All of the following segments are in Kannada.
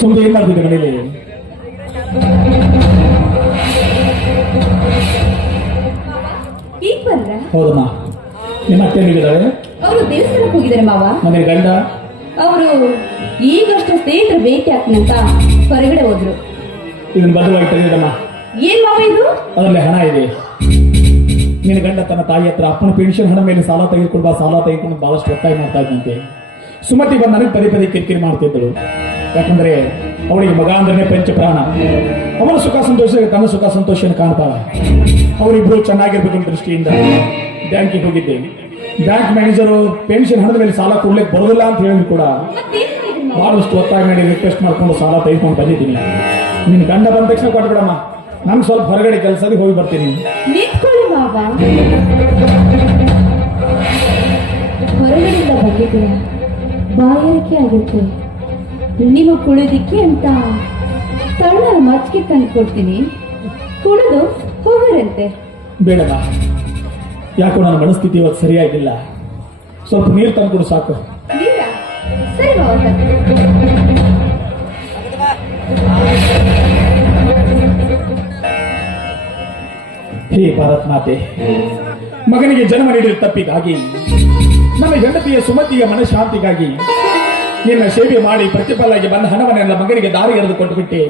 ಸುಮ್ಮನೆ ಏನ್ ಮಾಡ್ತಿದ್ದೆ ಮನೇಲಿ ಈಗ ಬಂದ್ರ ಹೌದಮ್ಮ. ನಿಮ್ಮ ಅತ್ತೆ ಹೇಗಿದ್ದಾರೆ ಅವರು ದೇವಸ್ಥಾನಕ್ಕೆ ಹೋಗಿದ್ದಾರೆ ಮಾವ. ಮನೆ ಗಂಡ? ಅವರು ಈಗಷ್ಟೇ ಸ್ನೇಹಿತರು ಭೇಟಿ ಆಗ್ತಂತ ಹೊರಗಡೆ ಹೋದ್ರು. ಇದನ್ನ ಭದ್ರವಾಗಿ ತೆಗೆದಮ್ಮ. ಏನ್ ಮಾವ ಇದು? ಅದರಲ್ಲಿ ಹಣ ಇದೆ. ನಿನ್ನ ಗಂಡ ತನ್ನ ತಾಯಿ ಹತ್ರ ಅಪ್ಪನ ಪೆನ್ಷನ್ ಹಣ ಮೇಲೆ ಸಾಲ ತೆಗೆದುಕೊಂಡು ಬಾ ಸಾಲ ತೆಗೆದುಕೊಂಡು ಬಹಳಷ್ಟು ಒತ್ತಾಯ ಮಾಡ್ತಾ ಇದ್ದಂತೆ. ಸುಮತಿ ಬಂದು ನನಗೆ ಪದೇ ಪದೇ ಕಿರಿಕಿರಿ ಮಾಡ್ತಿದ್ದಳು. ಯಾಕಂದ್ರೆ ಅವಳಿಗೆ ಮಗ ಅಂದ್ರೆ ಪಂಚ ಪ್ರಾಣ. ಅವನ ಸುಖ ಸಂತೋಷ ತನ್ನ ಸುಖ ಸಂತೋಷನ ಕಾಣ್ತಾಳ. ಅವರಿಬ್ರು ಚೆನ್ನಾಗಿರ್ಬೇಕು ದೃಷ್ಟಿಯಿಂದ ಬ್ಯಾಂಕಿಗೆ ಹೋಗಿದ್ದೆ ಬ್ಯಾಂಕ್ ಮ್ಯಾನೇಜರು ಪೆನ್ಷನ್ ಹಣದ ಮೇಲೆ ಸಾಲ ಕೊಡ್ಲಿಕ್ಕೆ ಬರೋದಿಲ್ಲ ಅಂತ ಹೇಳಿದ್ರು ಕೂಡ ಭಾಳಷ್ಟು ಒತ್ತಾಯ ಮಾಡಿ ರಿಕ್ವೆಸ್ಟ್ ಮಾಡ್ಕೊಂಡು ಸಾಲ ತೆಗೆದುಕೊಂಡು ಬಂದಿದ್ದೀನಿ. ನಿನ್ನ ಗಂಡ ಬಂದ ತಕ್ಷಣ ಕೊಟ್ಬಿಡಮ್ಮ ನಂಗೆ ಸ್ವಲ್ಪ ಹೊರಗಡೆ ಕೆಲಸಕ್ಕೆ ಹೋಗಿ ಬರ್ತೀನಿ. ಹೊರಗಡೆಯಿಂದ ಬಂದಿದ್ದೀರ ಬಾಯಾರಿಕೆ ಆಗುತ್ತೆ. ನಿಮ್ಮ ಕುಡಿಯೋದಿಕ್ಕೆ ಅಂತ ತಳ್ಳ ಮಜ್ಜಿಗೆ ತಂದು ಕೊಡ್ತೀನಿ. ಕುಡಿದು ಹೋಗರಂತೆ. ಬೇಡಮ್ಮ. ಯಾಕೋ ನನ್ನ ಮನಸ್ಥಿತಿ ಇವತ್ತು ಸರಿಯಾಗಿಲ್ಲ. ಸ್ವಲ್ಪ ನೀರು ತಂದು ಕೊಡು ಸಾಕು? ಸರಿ ಹೇ ಭಾರತ್ ಮಾತೆ ಮಗನಿಗೆ ಜನ್ಮ ನೀಡಿದ ತಪ್ಪಿಗಾಗಿ ನಮ್ಮ ಹೆಂಡತಿಯ ಸುಮತಿಯ ಮನಃಶಾಂತಿಗಾಗಿ ನಿನ್ನ ಸೇವೆ ಮಾಡಿ ಪ್ರತಿಫಲಾಗಿ ಬಂದ ಹಣವನ್ನೆಲ್ಲ ಮಗನಿಗೆ ದಾರಿ ಎರೆದು ಸಾಲದ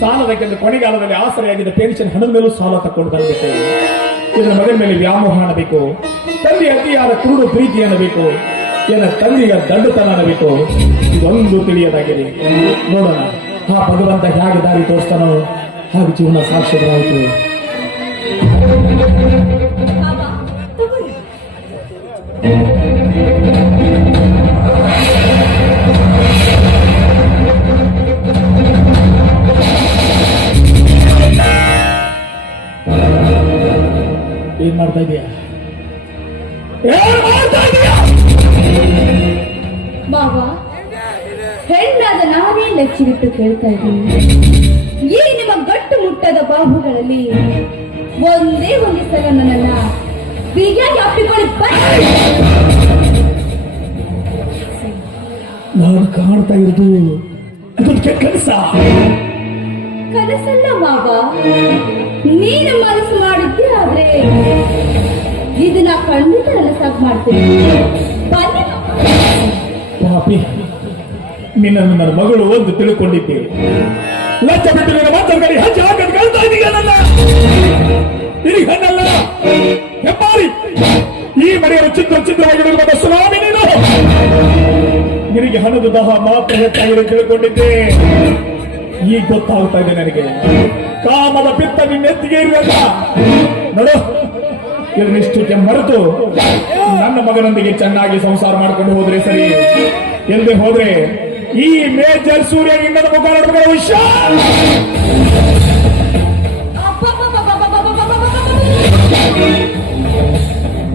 ಸಾಲದಕ್ಕೆಂದು ಕೊನೆಗಾಲದಲ್ಲಿ ಆಸರೆಯಾಗಿದ್ದ ಪೆನ್ಷನ್ ಹಣದ ಮೇಲೂ ಸಾಲ ತಕೊಂಡು ಬಂದ್ಬಿಟ್ಟೆ ಇದರ ಮಗನ ಮೇಲೆ ವ್ಯಾಮೋಹ ಅನ್ನಬೇಕು. ತಂದೆ ಅತಿಯಾದ ಕುರುಡು ಪ್ರೀತಿ ಅನ್ನಬೇಕು. ಏನ ತಂದೆಯ ದಂಡತನ ಅನ್ನಬೇಕು. ಇದೊಂದು ತಿಳಿಯದಾಗಿದೆ. ನೋಡೋಣ. ಆ ಭಗವಂತ ಹೇಗೆ ದಾರಿ ತೋರಿಸ್ತಾನೋ ಹಾಗೆ ಜೀವನ ಸಾಕ್ಷಿಗಳಾಯಿತು Thank ತಗೊಳ್ಳಿ. ಏನ್ ಮಾಡ್ತಾ ಇದೀಯ? ಏನ್ ಮಾಡ್ತಾ ಇದೀಯಾ? ಬಾಬಾ ಹೆಣ್ಣಾದ ನಾನೇ ಲೆಚ್ಚಿಬಿಟ್ಟು ಕೇಳ್ತಾ ಇದ್ದೀನಿ. ಈ ನಿಮ್ಮ ಗಟ್ಟು ಮುಟ್ಟದ ಬಾಹುಗಳಲ್ಲಿ ಒಂದೇ ಒಂದು ಸಲ ನನ್ನನ್ನ ಬಿರಿಯಾನಿ ಅಪ್ಪಿಕೊಳ್ಳಿ. ನಾನು ಕಾಣ್ತಾ ಇರೋದು ಕೆಟ್ಟ ಕನಸಲ್ಲ ಮಾವ ನೀನು ಮನಸ್ಸು ಮಾಡಿದ್ದೆ ಆದ್ರೆ ಇದನ್ನ ಖಂಡಿತ ನನಸಾಗ್ ಮಾಡ್ತೀನಿ. ಪಾಪಿ, ನಿನ್ನನ್ನು ನನ್ನ ಮಗಳು ಒಂದು ತಿಳ್ಕೊಂಡಿದ್ದೆ ಲಜ್ಜ ಬಿಟ್ಟು ನಿನ್ನ ಮಾತುಗಳಿಗೆ ಹಚ್ಚಿ ಹಾಕದ್ ಕೇಳ್ತಾ ಇದೀಯ ನನ್ನ? ಇಲ್ಲಿ ಹಣ್ಣಲ್ಲ, ಹೆಬ್ಬಾರಿ. ಈ ಮನೆಯ ಚಿತ್ರ ಚಿತ್ರವಾಗಿರುವ ಸ್ವಾಮಿ ನೀನು. ನಿನಗೆ ಹಣದ ದಾಹ ಮಾತ್ರ ಹೆಚ್ಚಾಗಿರೋ ತಿಳ್ಕೊಂಡಿದ್ದೆ. ಈಗ ಗೊತ್ತಾಗ್ತಾ ಇದೆ ನನಗೆ. ಕಾಮದ ಪಿತ್ತ ನಿನ್ನೆತ್ತಿಗೆ ಇರುವಾಗ ನೋಡು ಇದನ್ನಿಷ್ಟಕ್ಕೆ ಮರೆತು ನನ್ನ ಮಗನೊಂದಿಗೆ ಚೆನ್ನಾಗಿ ಸಂಸಾರ ಮಾಡ್ಕೊಂಡು ಹೋದ್ರೆ ಸರಿ ಎಲ್ಲಿ ಹೋದ್ರೆ ಈ ಮೇಜರ್ ಸೂರ್ಯ ನಿನ್ನದ ಮುಖ ನೋಡ್ಬೇಕು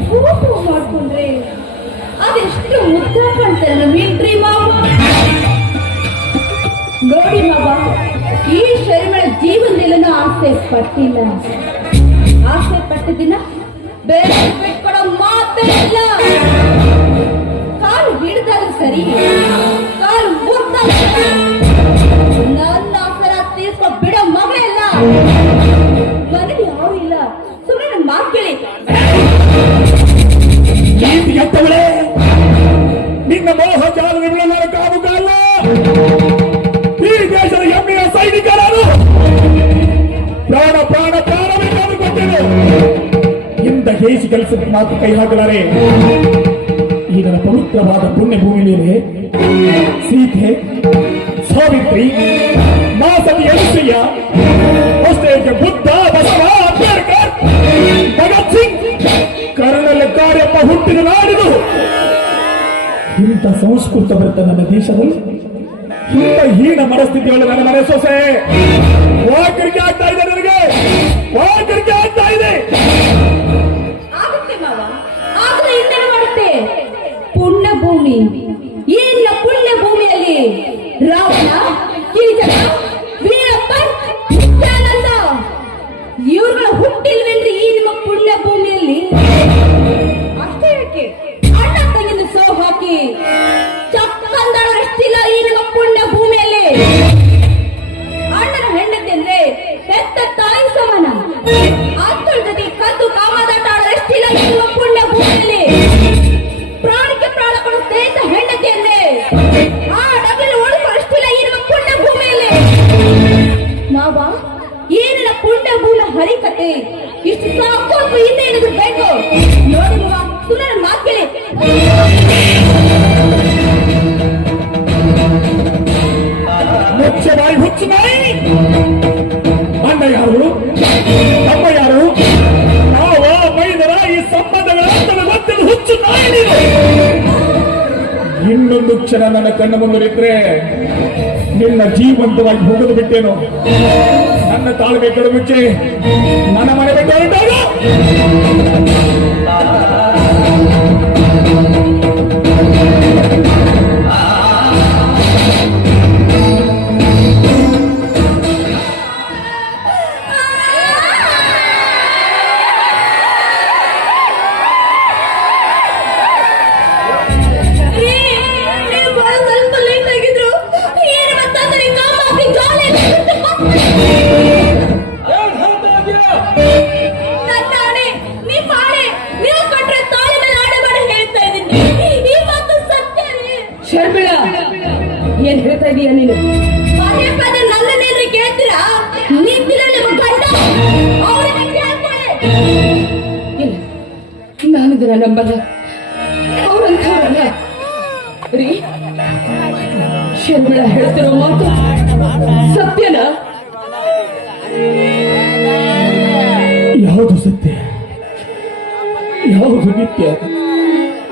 ಕೋಪ ಮಾಡ್ಕೊಂಡ್ರೆ ಅದೆಷ್ಟು ಮುದ್ದ ಕಾಣ್ತಾರೆ ಮಿಲ್ಟ್ರಿ ಪಟ್ಟಿಲ್ಲ. ಆಸೆ ಪಟ್ಟ ಬೇರೆ ಬಿಟ್ಕೊಡೋ ಮಾತೇ ಇಲ್ಲ. ಕಾಲು ಹಿಡಿದಾದ್ರೂ ಸರಿ. ಹೇಸಿ ಕೆಲಸದ ಮಾತು ಕೈ ಹಾಕಲಾರೆ ಈ ಪವಿತ್ರವಾದ ಪುಣ್ಯ ಮೇಲೆ ಸೀತೆ, ಸಾವಿತ್ರಿ ಮಾಸತಿ ಅನುಸೂಯ ಹೊಸದೇಶ ಬುದ್ಧ, ಬಸವ ಭಗತ್ ಸಿಂಗ್ ಕರ್ನಲ್ ಕಾರ್ಯಪ್ಪ ಹುಟ್ಟಿದ ನಾಡಿದು. ಇಂಥ ಸಂಸ್ಕೃತ ಬರುತ್ತೆ ನನ್ನ ದೇಶದಲ್ಲಿ, ಇಂಥ ಹೀನ ಮನಸ್ಥಿತಿಗಳು ನನ್ನ ಮನೆ ಸೊಸೆ. ವಾಕರಿಕೆ ಆಗ್ತಾ ಇದೆ ನನಗೆ. ವಾಕರಿಕೆ ಆಗ್ತಾ ಇದೆ. ಪುಣ್ಯ ಭೂಮಿ. ಈ ಪುಣ್ಯ ಭೂಮಿಯಲ್ಲಿ ರಾವಣ ಕೀಚಕ, ವೀರಪ್ಪ ಇವ್ರುಗಳ ಹುಟ್ಟಿಲ್ವೇನ್ರಿ ಈ ನಿಮ್ಮ ಪುಣ್ಯ ಭೂಮಿಯಲ್ಲಿ? ಅಷ್ಟೇ ಅಣ್ಣ ತಂಗಿನ ಸೋ ಹಾಕಿ ಚಕ್ಕಂದಳು ಪ್ರೀತಿ ಇಷ್ಟು ಸಾಕು ಪ್ರೀತಿ ಬೇಕು? ನೋಡಿ ಸುಮ್ಮನೆ ನನ್ನ ಮಾತು ಕೇಳಿ. ಮುಚ್ಚ ಬಾಯಿ ಅಣ್ಣ ಯಾರು ಅಮ್ಮ ಯಾರು ನಾವು ಮೈದರ ಈ ಸಂಬಂಧಗಳ ಗೊತ್ತಿಲ್ಲ. ಹುಚ್ಚು ನೀನು. ಇನ್ನೊಂದು ಕ್ಷಣ ನನ್ನ ಕಣ್ಣು ಮುಂದುವರಿದ್ರೆ ನಿನ್ನ ಜೀವಂತವಾಗಿ ಹೋಗಲು ಬಿಟ್ಟೇನು? ನನ್ನ ತಾಳ್ಮೆ ಮುಚ್ಚಿ ಮುಂಚೆ ನನ್ನ ಮನೆ ಬಿಟ್ಟು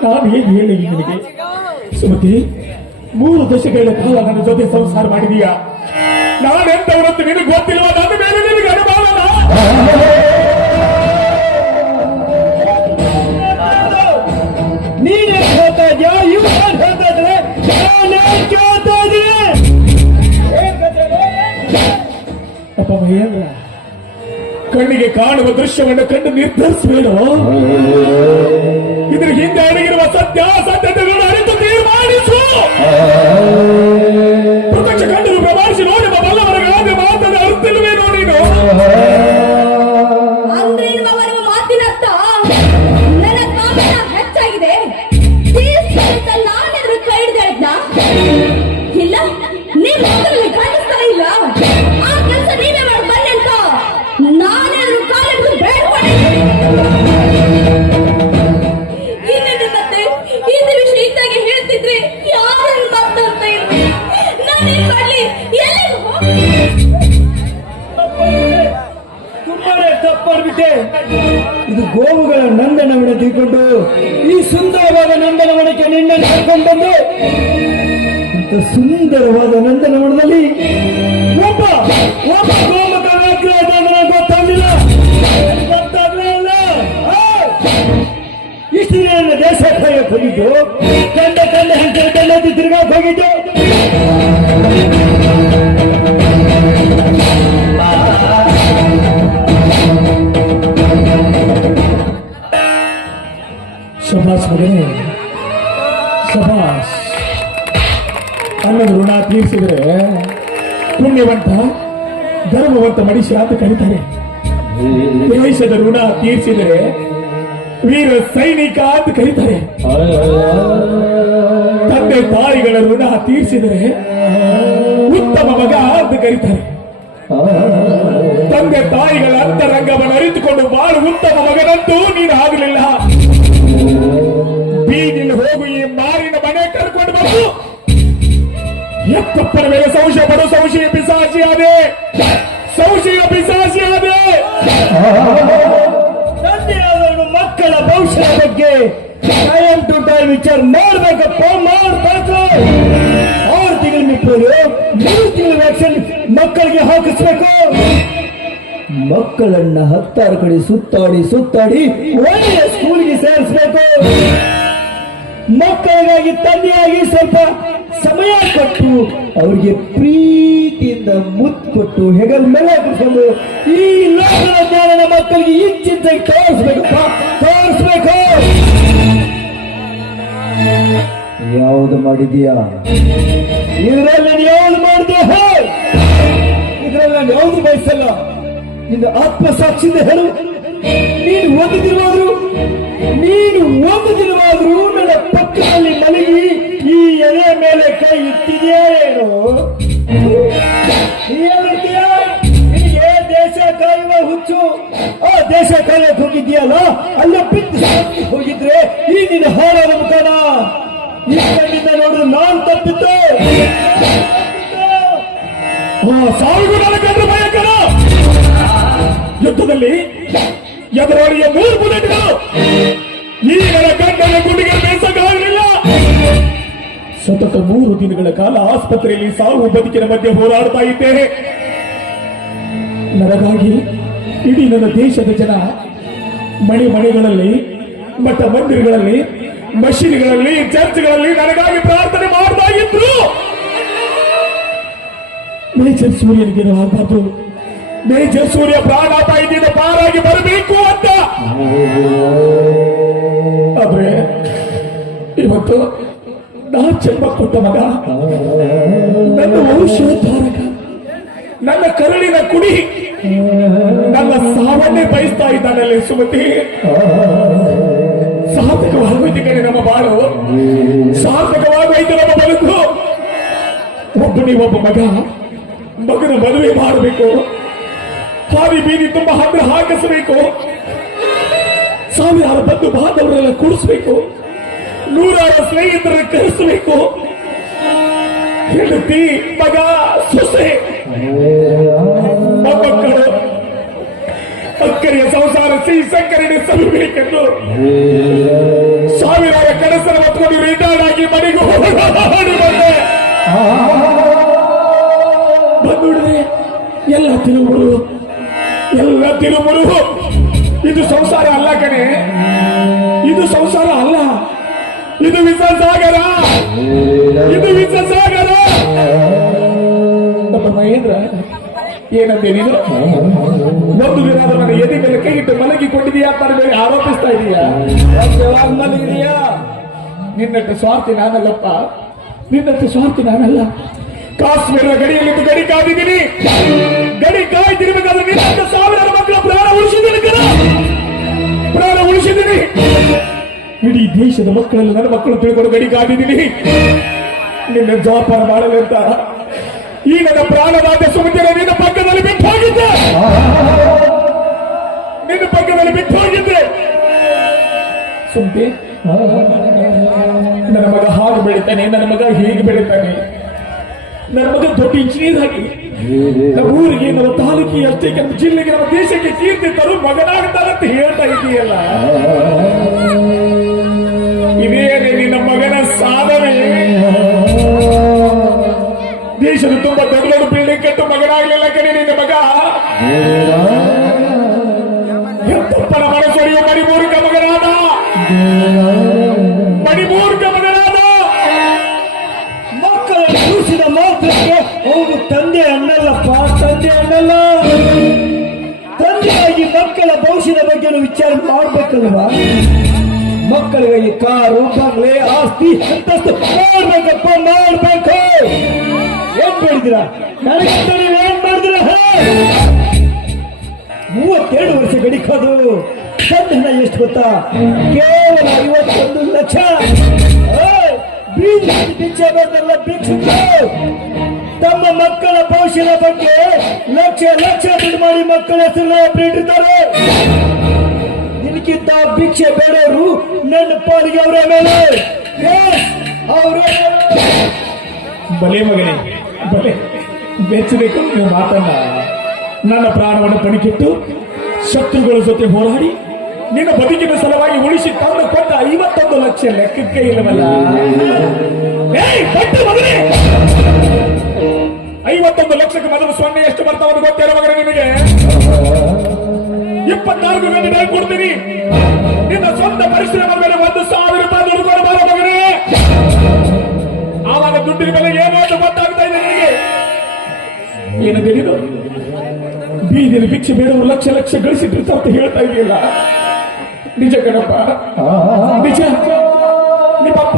ನಾನೇನು ಹೇಳಿ ನಿನಗೆ? ಸುಮತಿ, ಮೂರು ದಶಕಗಳ ಕಾಲ ನನ್ನ ಜೊತೆ ಸಂಸಾರ ಮಾಡಿದೀಯಾ. ನಾನೆಂತವರಂತ ನಿನಗೆ ಗೊತ್ತಿಲ್ವಾ ನನ್ನ ಮೇಲೆ ನಿನಗೆ ನೀನೇ ಹೇಳ್ತಾ ಇದ್ಯಾ? ನಾನೇ ಅಪ್ಪ ಮಹೇಂದ್ರ ಕಣ್ಣಿಗೆ ಕಾಣುವ ದೃಶ್ಯವನ್ನು ಕಂಡು ನಿರ್ಧರಿಸಬೇಡ ಇದ್ರ ಹಿಂದೆ ಅಡಗಿರುವ ಸತ್ಯ ಸತ್ಯತೆಗಳನ್ನು ಅರಿತು ತೀರ್ಮಾನಿಸು! ಪ್ರತ್ಯಕ್ಷ ಕಂಡು ಪ್ರಮಾಣಿಸಿ ನೋಡಿ ಬಲ್ಲವರಗಾದ ಮಾತದ ಅರ್ಥಿಲ್ವೇನೋ ನೀನು? ಸುಂದರವಾದ ನಂದನವನದಲ್ಲಿ ಒಬ್ಬ ಒಬ್ಬ ಗೋಮುಖ ವ್ಯಾಘ್ರ ಇದೆ ಅಂತ ನನಗೆ ಗೊತ್ತಾಗ್ಲಿಲ್ಲ ಗೊತ್ತಾಗ್ಲೇ ಇಲ್ಲ ದೇಶ ಕಾಯಕ್ಕೆ ಕಂಡ ಕಂಡ ಹೆಂಡತಿ ಕಂಡದ್ದು ತಿರ್ಗಾಕ್ ಮಗನೇ ಪುಣ್ಯವಂತ, ಧರ್ಮವಂತ ಮನುಷ್ಯ ಅಂತ ಕರೀತಾರೆ. ದೇಶದ ಋಣ ತೀರಿಸಿದರೆ, ವೀರ ಸೈನಿಕ ಅಂತ ಕರೀತಾರೆ. ತಂದೆ ತಾಯಿಗಳ ಋಣ ತೀರಿಸಿದರೆ, ಉತ್ತಮ ಮಗ ಅಂತ ಕರೀತಾರೆ. ತಂದೆ ತಾಯಿಗಳ ಅಂತರಂಗವನ್ನು ಅರಿತುಕೊಂಡು ಬಾಳು ಉತ್ತಮ ಮಗನಂತೂ ನೀನು ಆಗಲಿಲ್ಲ. ಬೀದಿಲಿ ಎತ್ತಪ್ಪನ ಮೇಲೆ ಸಂಶಯ ಪಡು ಸಂಶಯ ಪಿಸಾಚಿ ಆದೆ ಸಂಶಯ ಪಿಸಾಚಿ ಆದೆ ತಂದೆಯಾದವನು ಮಕ್ಕಳ ಭವಿಷ್ಯದ ಬಗ್ಗೆ ಟೈಮ್ ಟು ಟೈಮ್ ವಿಚಾರ ಮಾಡ್ಬೇಕಪ್ಪ ಮಾಡ್ಬೇಕು ಆರು ಮೂರು ಮಕ್ಕಳಿಗೆ ಹಾಕಿಸ್ಬೇಕು ಮಕ್ಕಳನ್ನ ಹತ್ತಾರು ಕಡೆ ಸುತ್ತಾಡಿ ಸುತ್ತಾಡಿ ಒಳ್ಳೆಯ ಸ್ಕೂಲ್ಗೆ ಸೇರಿಸ್ಬೇಕು ಮಕ್ಕಳಿಗಾಗಿ ತಂದೆಯಾಗಿ ಸ್ವಲ್ಪ ಸಮಯ ಕೊಟ್ಟು ಅವರಿಗೆ ಪ್ರೀತಿಯಿಂದ ಮುತ್ತು ಕೊಟ್ಟು ಹೆಗಲ್ ಮೇಲೆ ಕುತ್ಕೊಂಡು ಈ ಲೋಕದ ಜ್ಞಾನದ ಮಕ್ಕಳಿಗೆ ಈ ತೋರಿಸ್ಬೇಕಪ್ಪ ತೋರಿಸ್ಬೇಕು. ಯಾವುದು ಮಾಡಿದೀಯಾ? ಇದರಲ್ಲಿ ನಾನು ಯಾವ್ದು ಮಾಡಿದೆ ಇದರಲ್ಲಿ ನಾನು ಯಾವ್ದು ಬಯಸಲ್ಲ. ನಿನ್ನ ಆತ್ಮಸಾಕ್ಷಿಯಿಂದ ಹೇಳು. ನೀನು ಒಂದು ದಿನವಾದ್ರು, ನೀನು ಒಂದು ದಿನವಾದ್ರೂ ನನ್ನ ಪಕ್ಕದಲ್ಲಿ ಮಲಗಿ ಈ ಎಲೆ ಮೇಲೆ ಕೈ ಇಟ್ಟಿದೆಯಾ ಏನು? ದೇಶ ಹುಚ್ಚು? ಆ ಕಾಯಕ್ಕೆ ಹೋಗಿದ್ಯಲ್ಲ ಅಲ್ಲೇ ಬಿದ್ದು ಹೋಗಿದ್ರೆ ಈ ನಿನ್ನ ಹಾಳಾದ ಮುಖನ ಈ ಕಣ್ಣಿಂದ ನೋಡಿದ್ರೆ ನಾನ್ ತಪ್ಪಿತ್ತು ಸಾವಿಗೂ ನನಗಂದ್ರೆ ಭಯಂಕರ ಯುದ್ಧದಲ್ಲಿ ಎದುರಾಳಿಯ ಮೂರು ಬುಲೆಟ್ಗಳು ಈ ನನ್ನ ಗಂಡನ ಗುಂಡಿಗೆ ಸತತ ಮೂರು ದಿನಗಳ ಕಾಲ ಆಸ್ಪತ್ರೆಯಲ್ಲಿ ಸಾವು ಬದುಕಿನ ಮಧ್ಯೆ ಹೋರಾಡ್ತಾ ಇದ್ದೇನೆ. ನನಗಾಗಿ ಇಡೀ ನನ್ನ ದೇಶದ ಜನ ಮನೆ ಮನೆಗಳಲ್ಲಿ ಮಠ ಮಂದಿರಗಳಲ್ಲಿ ಮಷೀನ್ಗಳಲ್ಲಿ ಚರ್ಚ್ಗಳಲ್ಲಿ ನನಗಾಗಿ ಪ್ರಾರ್ಥನೆ ಮಾಡ್ತಾ ಇದ್ರು. ಮೇಜರ್ ಸೂರ್ಯನಿಗೆ ಆಗಬಾರ್ದು. ಮೇಜರ್ ಸೂರ್ಯ ಪ್ರಾಣಾಪಾಯದಿಂದ ಪಾರಾಗಿ ಬರಬೇಕು ಅಂತ. ಆದ್ರೆ ಇವತ್ತು ನಾ ಜನ್ಮ ಕೊಟ್ಟ ಮಗ. ನನ್ನ ವಂಶೋದ್ಧಾರಕ ನನ್ನ ಕರುಳಿನ ಕುಡಿ, ನನ್ನ ಸಾವನ್ನೇ ಬಯಸ್ತಾ ಇದ್ದಾನಲ್ಲಿ ಸುಮತಿ. ಸಾರ್ಥಕವಾಗೋಯ್ತು ಕಣೆ ನಮ್ಮ ಬಾಳು. ಸಾರ್ಥಕವಾಗೋಯ್ತು ನಮ್ಮ ಬದುಕು. ಒಬ್ಬನೇ ಒಬ್ಬ ಮಗ. ಮಗನ ಮದುವೆ ಮಾಡಬೇಕು. ಹಾದಿ ಬೀದಿ ತುಂಬಾ ಹಗ್ಗ ಹಾಕಿಸಬೇಕು. ಸಾವಿರಾರು ಬಂಧು ಬಾಂಧವರೆಲ್ಲ ಕೂಡಿಸ್ಬೇಕು. ನೂರಾರು ಸ್ನೇಹಿತರನ್ನು ಕರೆಸಬೇಕು. ಹೆಂಡತಿ, ಮಗ, ಸೊಸೆ. ಮೊಮ್ಮಕ್ಕಳು. ಅಕ್ಕರಿಯ ಸಂಸಾರ ಸಿಹಿ ಸಕ್ಕರೆ ಸಲ್ಲಬೇಕೆಂದು ಸಾವಿರಾರು ಕನಸರ ಹೊತ್ಕೊಂಡು ರಿಟೈರ್ಡ್ ಆಗಿ ಮನೆಗೆ ಓಡಾಡಿ ಬಂದೆ ಎಲ್ಲ ತಿರುಮುರು ಎಲ್ಲ ತಿರುಮುರು ಇದು ಸಂಸಾರ ಅಲ್ಲ ಕಣೆ. ಇದು ಸಂಸಾರ ಅಲ್ಲ. ಇದು ವಿಸಸಾಗರ ಇದು ವಿಶ್ವಸಾಗರ ನಮ್ಮ ಮಹೇಂದ್ರ ಏನಂತೆ ನೀನು? ಒಂದು ದಿನ ನನ್ನ ಎದೆ ಮೇಲೆ ಕೈಗಿಟ್ಟು ಮಲಗಿಕೊಂಡಿದೀಯಾ ಅಂತ ಮೇಲೆ ಆರೋಪಿಸ್ತಾ ಇದೀಯಾ? ಮಲಗಿದೀಯಾ ನಿನ್ನಟ್ಟು ಸ್ವಾರ್ಥಿ ನಾನಲ್ಲಪ್ಪ. ನಿನ್ನಟ್ಟು ಸ್ವಾರ್ಥಿ ನಾನಲ್ಲ. ಕಾಶ್ಮೀರ ಗಡಿಯಲ್ಲಿ ಗಡಿ ಕಾದಿದ್ದೀನಿ ಗಡಿ ಕಾಯ್ದಿರ್ಬೇಕಾದ್ರೆ ನಿನ್ನ ಸಾವಿರಾರು ಮಕ್ಕಳ ಪ್ರಾಣ ಉಳಿಸಿದ್ದೀನಿ ಪ್ರಾಣ ಉಳಿಸಿದ್ದೀನಿ. ಇಡೀ ದೇಶದ ಮಕ್ಕಳೆಲ್ಲ ನನ್ನ ಮಕ್ಕಳು ತಿಳ್ಕೊಂಡು ಗಡಿ ಕಾದಿದ್ದೀನಿ. ನಿನ್ನ ಜವಾಬ್ದಾರ ಮಾಡಲಿ ಅಂತ. ಈ ನನ್ನ ಪ್ರಾಣವಾದ ಸುಮತಿನ ನಿನ್ನ ಪಕ್ಕದಲ್ಲಿ ಬಿಟ್ಟು ಹೋಗಿದ್ದೆ. ನಿನ್ನ ಪಕ್ಕದಲ್ಲಿ ಬಿಟ್ಟು ಹೋಗಿದ್ದೆ. ಸುಮ್ತಿ ನನ್ನ ಮಗ ಹಾಗೆ ಬೆಳಿತಾನೆ, ನನ್ನ ಮಗ ಹೇಗೆ ಬೆಳಿತಾನೆ. ನನ್ನ ಮಗ ದೊಡ್ಡ ಇಂಜಿನಿಯರ್ ಆಗಿ. ನಮ್ಮ ಊರಿಗೆ, ನಮ್ಮ ತಾಲೂಕಿಗೆ, ಅಷ್ಟೇ ನಮ್ಮ ಜಿಲ್ಲೆಗೆ, ನಮ್ಮ ದೇಶಕ್ಕೆ ಕೀರ್ತಿ ತರು ಮಗನಾಗ್ತಾನಂತ ಹೇಳ್ತಾ ಇದೆಯಲ್ಲ Yeah. ಮೂವತ್ತೆರಡು ವರ್ಷ ಗಡಿಕೋದು ಸಂಧಾನ ಎಷ್ಟು ಗೊತ್ತಾ? ಕೇವಲ ಐವತ್ತೊಂದು ಲಕ್ಷ. ತಮ್ಮ ಮಕ್ಕಳ ಭವಿಷ್ಯದ ಬಗ್ಗೆ ಲಕ್ಷ ಲಕ್ಷ ದುಡ್ಡು ಮಾಡಿ ಮಕ್ಕಳ ಹೆಸರನ್ನ ಬಿಟ್ಟಿರ್ತಾರೆ. ಇದಕ್ಕಿಂತ ಭಿಕ್ಷೆ ಬೇಡವರು ನನ್ನ ಪಾಲಿಗೆ ಅವರ ಮೇಲೆ. ಅವರ ಬಲೆ ಮಗನೇ, ಬಲೆ. ಬೆಚ್ಚಬೇಕು, ನೀವು ಮಾತನ್ನ. ನನ್ನ ಪ್ರಾಣವನ್ನು ಪಣಿಕಿಟ್ಟು ಶತ್ರುಗಳ ಜೊತೆ ಹೋರಾಡಿ ನಿನ್ನ ಬದುಕಿನ ಸಲುವಾಗಿ ಉಳಿಸಿ ತಂದು ಕೊಟ್ಟ ಐವತ್ತೊಂದು ಲಕ್ಷ ಲೆಕ್ಕಕ್ಕೆ ಇಲ್ಲವಲ್ಲ! ಐವತ್ತೊಂದು ಲಕ್ಷಕ್ಕೆ ಮೊದಲು ಸೊನ್ನೆ ಎಷ್ಟು ಬರ್ತಾವ ಗೊತ್ತೇನೋ ಮಗನ ನಿನಗೆ. ಇಪ್ಪತ್ನಾಲ್ಕು ಗಂಟೆ ಟೈಮ್ ಕೊಡ್ತೀನಿ. ನಿನ್ನ ಸ್ವಂತ ಪರಿಶ್ರಮ ಮೇಲೆ ಒಂದು ಸಾವಿರ ರೂಪಾಯಿ ದುಡ್ಡು ಮಗನೇ. ಆವಾಗ ದುಡ್ಡಿನ ಬೆಲೆ ಏನಾದ್ರು ಗೊತ್ತಾಗ್ತಾ ಇದೆ ನಿನಗೆ? ತಿಳಿದು? ಬೀದಿಯಲ್ಲಿ ಭಿಕ್ಷೆ ಬೇಡವರು ಲಕ್ಷ ಲಕ್ಷ ಗಳಿಸಿದ್ರು ಅಂತ ಹೇಳ್ತಾ ಇದೆಯಲ್ಲ. ನಿಜ ಕಣಪ್ಪ. ನಿಜ. ನಿಮ್ಮಪ್ಪ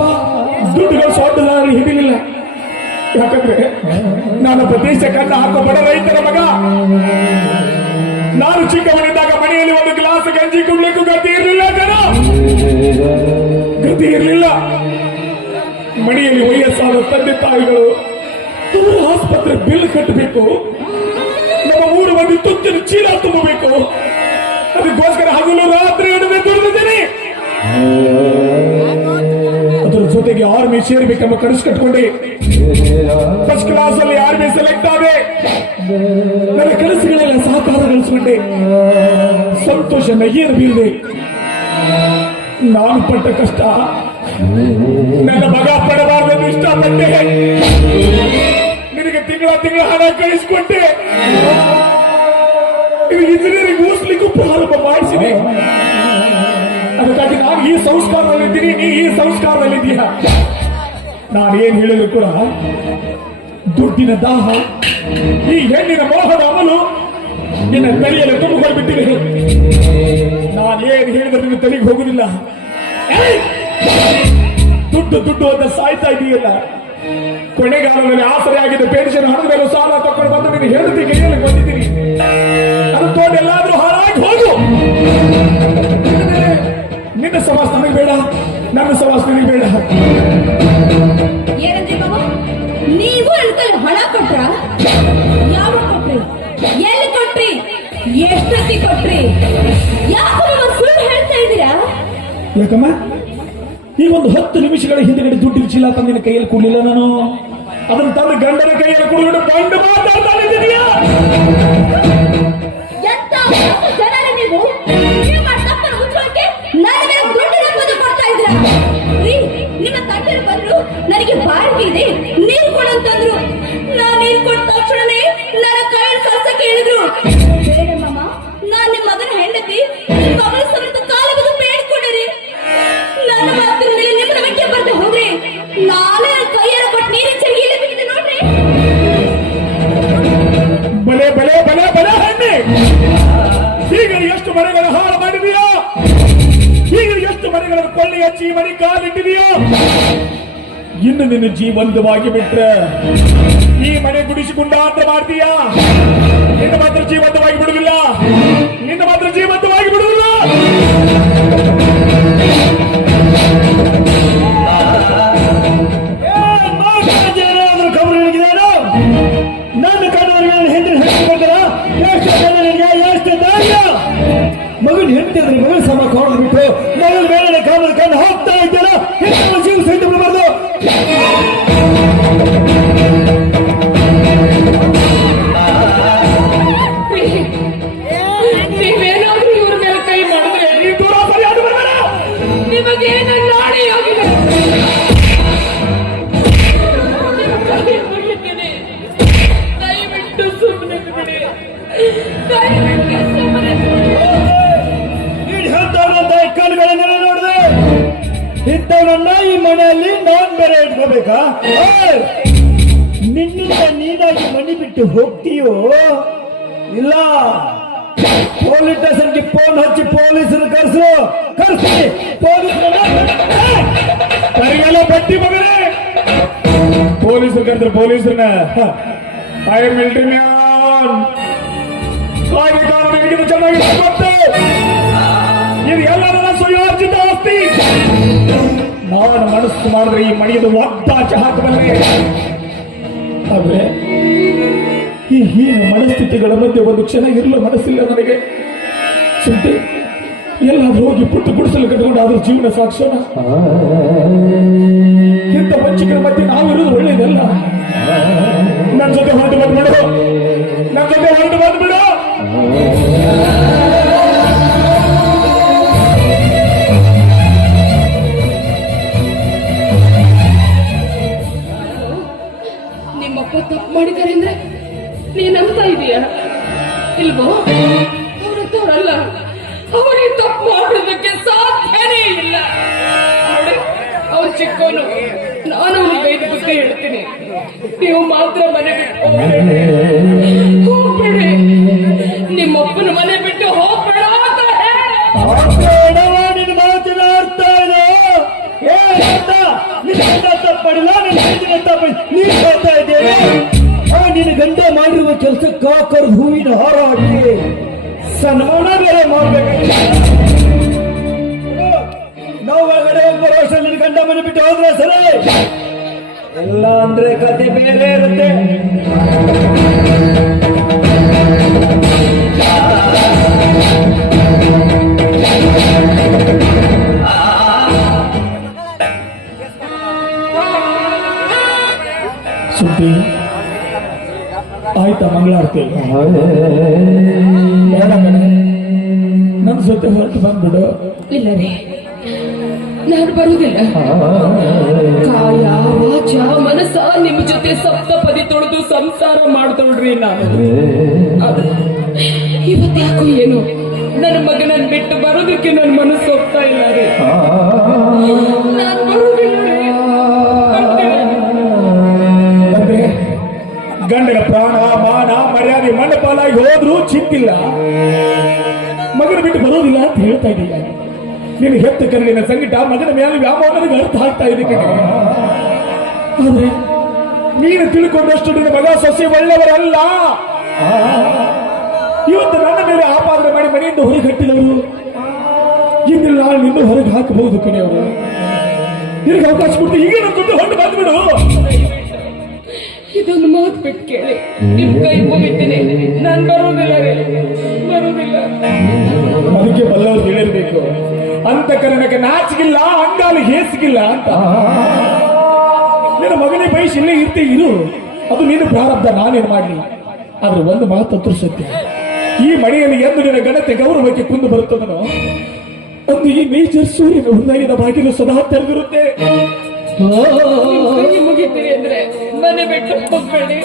ದುಡ್ಡುಗಳು ಸ್ವಂತ ಹಿಡಿಲಿಲ್ಲ. ಯಾಕಂದ್ರೆ ನಾನು ಪ್ರದೇಶ ಕಣ್ಣ ಹಾಕೋ ಬಡ ರೈತರ ಮಗ. ನಾನು ಚಿಕ್ಕವನಿದ್ದಾಗ ಮನೆಯಲ್ಲಿ ಒಂದು ಗ್ಲಾಸ್ ಗಂಜಿ ಕುಡ್ಲಿಕ್ಕೂ ಗತಿ ಇರಲಿಲ್ಲ ಜನ. ಗತಿ ಇರಲಿಲ್ಲ. ಮನೆಯಲ್ಲಿ ವಯಸ್ಸಾದ ತಂದೆ ತಾಯಿಗಳು ಆಸ್ಪತ್ರೆ ಬಿಲ್ ಕಟ್ಟಬೇಕು. ತುತ್ತಿನ ಚೀಲ ತುಂಬಬೇಕು. ಅದಕ್ಕೋಸ್ಕರ ಹಗಲು ರಾತ್ರಿ ಹಿಡಿದು ದುಡಿದಿದ್ದೀನಿ. ಅದರ ಜೊತೆಗೆ ಆರ್ಮಿ ಸೇರ್ಬೇಕೆಂಬ ಕನಸು ಕಟ್ಕೊಂಡೆ. ಫಸ್ಟ್ ಕ್ಲಾಸ್ ಅಲ್ಲಿ ಆರ್ಮಿ ಸೆಲೆಕ್ಟ್ ಆದೆ. ನನ್ನ ಕೆಲಸಗಳೆಲ್ಲ ಸಾಕಾರಗೊಳಿಸಿಕೊಂಡೆ ಸಂತೋಷ ನಗೇರು ಬೀರಿದೆ. ನಾನು ಪಟ್ಟ ಕಷ್ಟ. ನನ್ನ ಮಗ ಇಷ್ಟ ಇಷ್ಟಪಟ್ಟೆ. ನಿನಗೆ ತಿಂಗಳ ತಿಂಗಳ ಹಣ ಕಳಿಸ್ಕೊಟ್ಟೆ ನಿನಗೆ ಇಂಜಿನಿಯರಿಂಗ್ ಓದಿಸ್ಲಿಕ್ಕೂ ಪ್ರಾರಂಭ ಮಾಡಿಸಿದೆ. ಅದಕ್ಕಾಗಿ ನಾನು ಈ ಸಂಸ್ಕಾರದಲ್ಲಿದ್ದೀನಿ ನೀ ಈ ಸಂಸ್ಕಾರದಲ್ಲಿದ್ದೀಯ ಏನ್ ಹೇಳಿದ್ರು ಕೂಡ, ದುಡ್ಡಿನ ದಾಹ, ಈ ಹೆಣ್ಣಿನ ಮೋಹದ ಅಮಲು ನಿನ್ನ ತಲೆಯಲ್ಲಿ ತುಂಬಿಕೊಂಡು ನಾನು ಏನ್ ಹೇಳಿದ್ರೆ ನಿನ್ನ ತಲೆಗೆ ಹೋಗುದಿಲ್ಲ! ದುಡ್ಡು ದುಡ್ಡು ಅಂತ ಸಾಯ್ತಾ ಇದೆಯಲ್ಲ. ಕೊನೆಗಾಲದಲ್ಲಿ ಆಸರೆ ಆಗಿದ್ದ ಪೆನ್ಷನ್ ಹಣದ ಮೇಲೆ ಸಾಲ ತಕೊಂಡು ಬಂದು ನೀನು ಹೆಂಡತಿ ಕೈಯಲ್ಲಿ ಬಂದಿದ್ದೀನಿ ಅದು ತೋಟ ಎಲ್ಲಾದ್ರೂ ಹಾಳಾಗಿ ಹೋಗು. ನಿನ್ನ ಸವಾಸ ನನಗೆ ಬೇಡ ನನ್ನ ಸವಾಸ ನನಗೆ ಬೇಡ. ಏನಂದ್ರಿ ಬಾಬು ನೀವು ಕೈಲಿ ಹಣ ಕೊಟ್ರ? ಯಾವ ಕೊಟ್ರಿ? ಎಲ್ಲಿ ಕೊಟ್ರಿ? ಎಷ್ಟೊತ್ತಿ ಕೊಟ್ರಿ? ಯಾಕೆ ನೀವು ಸುಳ್ಳು ಹೇಳ್ತಾ ಇದ್ದೀರಾ? ಯಾಕಮ್ಮ? ಈ ಒಂದು ಹತ್ತು ನಿಮಿಷಗಳ ಹಿಂದಗಡೆ ದುಡ್ಡಿನ ಚೀಲ ತಂದಿನ ಕೈಯಲ್ಲಿ ಕೊಡಲಿಲ್ಲ ನಾನು. ಅದನ್ನ ತಂದು ಗಂಡನ ಕೈಯಲ್ಲಿ ಕುಡಿದು ಬಂದು ಮಾತಾಡ್ತಾ ಇದ್ದೀಯಾ ಎಂತ ಹೊಸ ಜನರೇ ನೀವು? ನೀವು ಮಾಡಿದ ತಪ್ಪನ್ನು ನನ್ನ ಮೇಲೆ ದುಡ್ಡಿನ ಕೊಡ್ತಾ ಇದ್ದೀರಾ? ರೀ, ನಿಮ್ಮ ನನಗೆ ಇದೆ ನೀರು ನಾನು ನೀರು ಕೊಟ್ಟ ನನ್ನ ಹೇಳಿದ್ರು ನಾನ್ ನಿಮ್ಮ ಮಗನ ಹೆಂಡತಿ ಕೊಳ್ಳಿ ಹಚ್ಚಿ ಮನೆ ಕಾಲಿಟ್ಟಿದೀಯಾ ಇನ್ನು ನಿನ್ನ ಜೀವಂತವಾಗಿ ಬಿಟ್ರೆ ಈ ಮನೆ ಗುಡಿಸಿಕೊಂಡಾಟ ಮಾಡ್ತೀಯಾ ನಿನ್ನ ಮಾತ್ರ ಜೀವಂತವಾಗಿ ಬಿಡುವುದಿಲ್ಲ ನಿನ್ನ ಮಾತ್ರ ಜೀವಂತವಾಗಿ ಕರೆದ್ರೆ ಪೊಲೀಸರನ್ನ. ಐ ಮಿಲಿಟರಿ ಮ್ಯಾನ್ ಕಾಯ್ದೆ ಚೆನ್ನಾಗಿ ಎಲ್ಲ ಮನಸ್ಸು ಮಾಡಿದ್ರೆ ಈ ಮನೆಯದು ಒದ್ದಾಚೆ ಹಾಕಬಲ್ಲೆ ಆದ್ರೆ ಈ ಹೀನ ಮನಸ್ಥಿತಿಗಳ ಮಧ್ಯೆ ಒಂದು ಕ್ಷಣ ಇರಲು ಮನಸ್ಸಿಲ್ಲ ನನಗೆ. ಸುದ್ದಿ? ಎಲ್ಲಾದ್ರೂ ಹೋಗಿ ಪುಟ್ಟು ಗುಡಿಸಲು ಕಟ್ಕೊಂಡು ಆದ್ರೂ ಜೀವನ ಸಾಕ್ಷಣ ಇಂಥ ಪಂಚಿಕರ ಮಧ್ಯೆ ನಾವಿರೋದು ಒಳ್ಳೇದಲ್ಲ. ನನ್ನ ಜೊತೆ ಹೊರಟು ಬಂದ್ಬಿಡು ನನ್ನ ಜೊತೆ ಹೊರಟು ಬಂದ್ಬಿಡು ಹಾಕಿ ಸನ್ಮಾನ ಬೇರೆ ನಾವು ಒಳಗಡೆ ಒಬ್ಬ ವರ್ಷ ಗಂಡ ಮನೆ ಬಿಟ್ಟು ಹೋದ್ರೆ ಸರಿ? ಎಲ್ಲ ಅಂದ್ರೆ ಕತೆ ಬೇರೆ ಇರುತ್ತೆ. ಆಯ್ತಾ ಮಂಗಳಾರತಿ? ನನ್ನ ಜೊತೆ ಹೊರಟು ಬಂದ್ಬಿಡು. ಇಲ್ಲ ರೀ. ನಾನು ಬರುವುದಿಲ್ಲ ಕಾಯ ವಾಚ ಮನಸ್ಸ ನಿಮ್ ಜೊತೆ ಸಪ್ತಪದಿ ತೊಳೆದು ಸಂಸಾರ ಮಾಡ್ತೊಳ್ರಿ ನಾನು. ಇವತ್ತು ಇವತ್ತ್ಯಾಕೋ ಏನು? ನನ್ನ ಮಗನನ್ನ ಬಿಟ್ಟು ಬರೋದಕ್ಕೆ ನನ್ನ ಮನಸ್ಸು ಹೋಗ್ತಾ ಇಲ್ಲ ರೀ. ನಾನು ಬರುವುದಿಲ್ಲ ಗಂಡನ ಪ್ರಾಣ ಮಾನ ಮಂಡಪಾಲಾಗಿ ಹೋದ್ರೂ ಚಿಂತಿಲ್ಲ. ಮಗನ ಬಿಟ್ಟು ಬರೋದಿಲ್ಲ ಅಂತ ಹೇಳ್ತಾ ಇದೀಯ ನೀನು ಹೆತ್ತ ಕರಳಿನ ಸಂಗೀತ ಮಗನ ಮೇಲೆ ವ್ಯಾಮೋಹ ಅರ್ಥ ಆಗ್ತಾ ಇದೆ. ಆದ್ರೆ ನೀನು ತಿಳ್ಕೊಂಡಷ್ಟು ನಿನ್ನ ಮಗ ಸೊಸೆ ಒಳ್ಳೆಯವರಲ್ಲ. ಇವತ್ತು ನನ್ನ ಮೇಲೆ ಆಪಾದನೆ ಮಾಡಿ ಮನೆಯಿಂದ ಹೊರಗೆ ಕಟ್ಟಿದವರು ಇಂದ್ರೆ ನಾಳೆ ನಿನ್ನೂ ಹೊರಗೆ ಹಾಕಬಹುದು ಕಣೆಯವರು ನಿನಗೆ ಅವಕಾಶ ಕೊಟ್ಟು ಈಗ ನನ್ನ ಜೊತೆ ಹೊರಟು ಬಂದ್ಬಿಡು. ಇದೊಂದು ಮಾತು ಬಿಟ್ಟು ಕೇಳಿ. ನಿಮ್ ಕೈ ಮುಗಿತೀನಿ. ನಾನು ಬರೋದಿಲ್ಲ ರೀ. ಬರೋದಿಲ್ಲ ಅದಕ್ಕೆ ಬಲ್ಲವರು ಹೇಳಿರ್ಬೇಕು. ಅಂತ ಕರಣಕ್ಕೆ ನಾಚಿಗಿಲ್ಲ ಅಂಗಾಲು ಹೇಸಿಗಿಲ್ಲ ಅಂತ. ನಿನ್ನ ಮಗನೇ ಬಯಸಿ ಇಲ್ಲೇ ಇರ್ತಿ ಇರು. ಅದು ನೀನು ಪ್ರಾರಬ್ಧ ನಾನೇನ್ ಮಾಡಲಿ? ಆದ್ರೆ ಒಂದು ಮಾತಂತೂ ಸತ್ಯ ಈ ಮನೆಯಲ್ಲಿ ಎಂದು ನಿನ್ನ ಗಣತೆ ಗೌರವಕ್ಕೆ ಕುಂದು ಬರುತ್ತದನೋ? ಅಂದು ಈ ಮೇಜರ್ ಸೂರ್ಯನ ಹೃದಯದ ಬಾಗಿಲು ಸದಾ ತೆರೆದಿರುತ್ತೆ. ಮುಗಿತೀರಿ ಅಂದ್ರೆ ಮನೆ ಬಿಟ್ಟು ಹೋಗ್ಬೇಡಿ